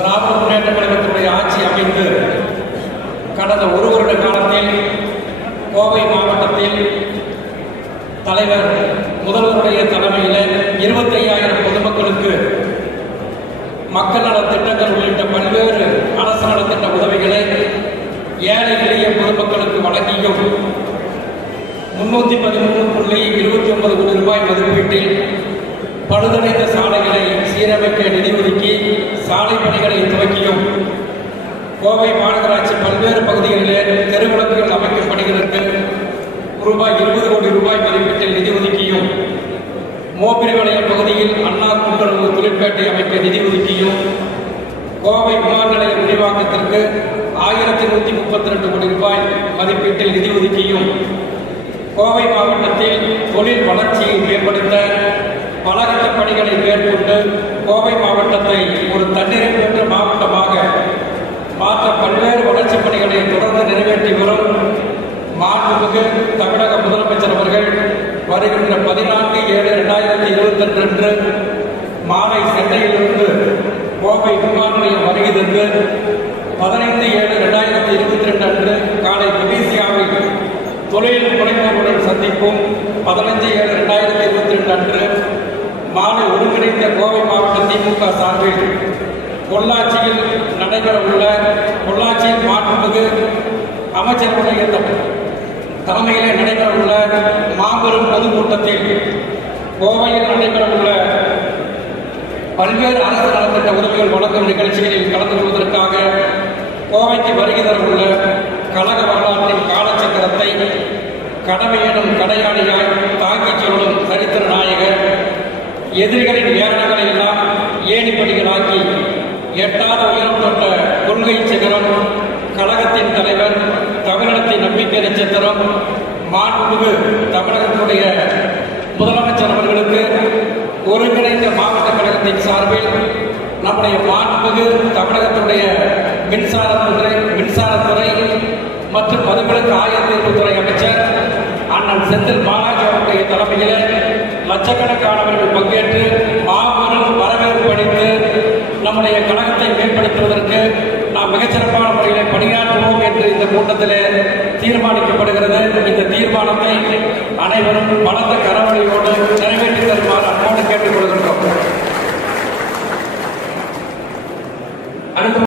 திராவிட முன்னேற்ற கழகத்தினுடைய ஆட்சி அமைந்து கடந்த ஒரு வருட காலத்தில் கோவை மாவட்டத்தில் தலைவர் முதல்வருடைய தலைமையில் இருபத்தி ஐயாயிரம் பொதுமக்களுக்கு மக்கள் நலத் திட்டங்கள் உள்ளிட்ட பல்வேறு அரசு நலத்திட்ட உதவிகளை ஏழை எளிய பொதுமக்களுக்கு வழங்கியும் முன்னூத்தி பதிமூணு புள்ளி இருபத்தி ஒன்பது கோடி ரூபாய் மதிப்பீட்டில் பழுதடைந்த சாலைகளை சீரமைக்க நிதி ஒதுக்கி சாலை பணிகளை துவக்கியும். கோவை மாநகராட்சி பல்வேறு பகுதிகளிலே தெருவிளக்குகள் அமைக்கும் பணிகளுக்கு ரூபாய் இருபது கோடி ரூபாய் மதிப்பீட்டில் நிதி ஒதுக்கியும். மோபிரிவளையம் பகுதியில் அண்ணா கூட்டுறவு தொழிற்பேட்டை அமைக்க நிதி ஒதுக்கியும். கோவை விமான நிலைய விரிவாக்கத்திற்கு ஆயிரத்தி நூற்றி முப்பத்தி ரெண்டு கோடி ரூபாய் மதிப்பீட்டில் நிதி ஒதுக்கியும். கோவை மாவட்டத்தில் தொழில் வளர்ச்சியை மேம்படுத்த பலகட்ட பணிகளை மேற்கொண்டு கோவை மாவட்டத்தை ஒரு தண்ணீரை பெற்ற மாவட்டமாக மாற்ற பல்வேறு வளர்ச்சிப் பணிகளை தொடர்ந்து நிறைவேற்றி வரும் மாண்புமிகு தமிழக முதலமைச்சர் அவர்கள் வருகின்ற பதினான்கு ஏழு இரண்டாயிரத்தி இருபத்தி ரெண்டு அன்று மாலை சென்னையிலிருந்து கோவை விமான நிலையம் வருகை தந்து பதினைந்து ஏழு இரண்டாயிரத்தி இருபத்தி ரெண்டு அன்று காலை மலேசியாவில் தொழில் முனைவோருடன் சந்திப்போம். பதினைஞ்சு ஏழு இரண்டாயிரத்தி இருபத்தி ரெண்டு அன்று மாலை ஒருங்கிணைந்த கோவை மாவட்ட திமுக சார்பில் பொள்ளாச்சியில் நடைபெற உள்ள பொள்ளாச்சியில் மாண்புமிகு அமைச்சர்களுடைய த- நடைபெற உள்ள மாபெரும் பொதுக்கூட்டத்தில் கோவையில் நடைபெற உள்ள பல்வேறு அரசு நலத்திட்ட உதவிகள் வழங்கும் நிகழ்ச்சிகளில் கலந்து கொள்வதற்காக கோவைக்கு வருகை தரவுள்ள கழக வரலாற்றின் காலச்சக்கரத்தை கடமை கடையாளியாய் தாக்கிச் செல்லும் எதிரிகளின் ஏரணங்களை எல்லாம் ஏணிப்படிகளாக்கி எட்டாத உயரம் தொட்ட கொள்கை சிகரம் கழகத்தின் தலைவர் தமிழகத்தின் நம்பிக்கை நட்சத்திரம் மாண்புமிகு தமிழகத்தினுடைய முதலமைச்சர் அவர்களுக்கு ஒருங்கிணைந்த மாவட்ட கழகத்தின் சார்பில் நம்முடைய மாண்புமிகு தமிழகத்துடைய மின்சாரத்துறை மின்சாரத்துறை மற்றும் மதுவிலக்கு ஆயத்தீர்வுத்துறை அமைச்சர் அண்ணன் செந்தில் பாலாஜி அவருடைய தலைமையில் லட்சக்கணக்கானவர்கள் பங்கேற்று மாபெரும் வரவேற்பு அளித்து நம்முடைய கழகத்தை மேம்படுத்துவதற்கு நாம் மிகச்சிறப்பான முறையில் பணியாற்றுவோம் என்று இந்த கூட்டத்தில் தீர்மானிக்கப்படுகிறது. இந்த தீர்மானத்தை அனைவரும் பலத்த கரவழியோடு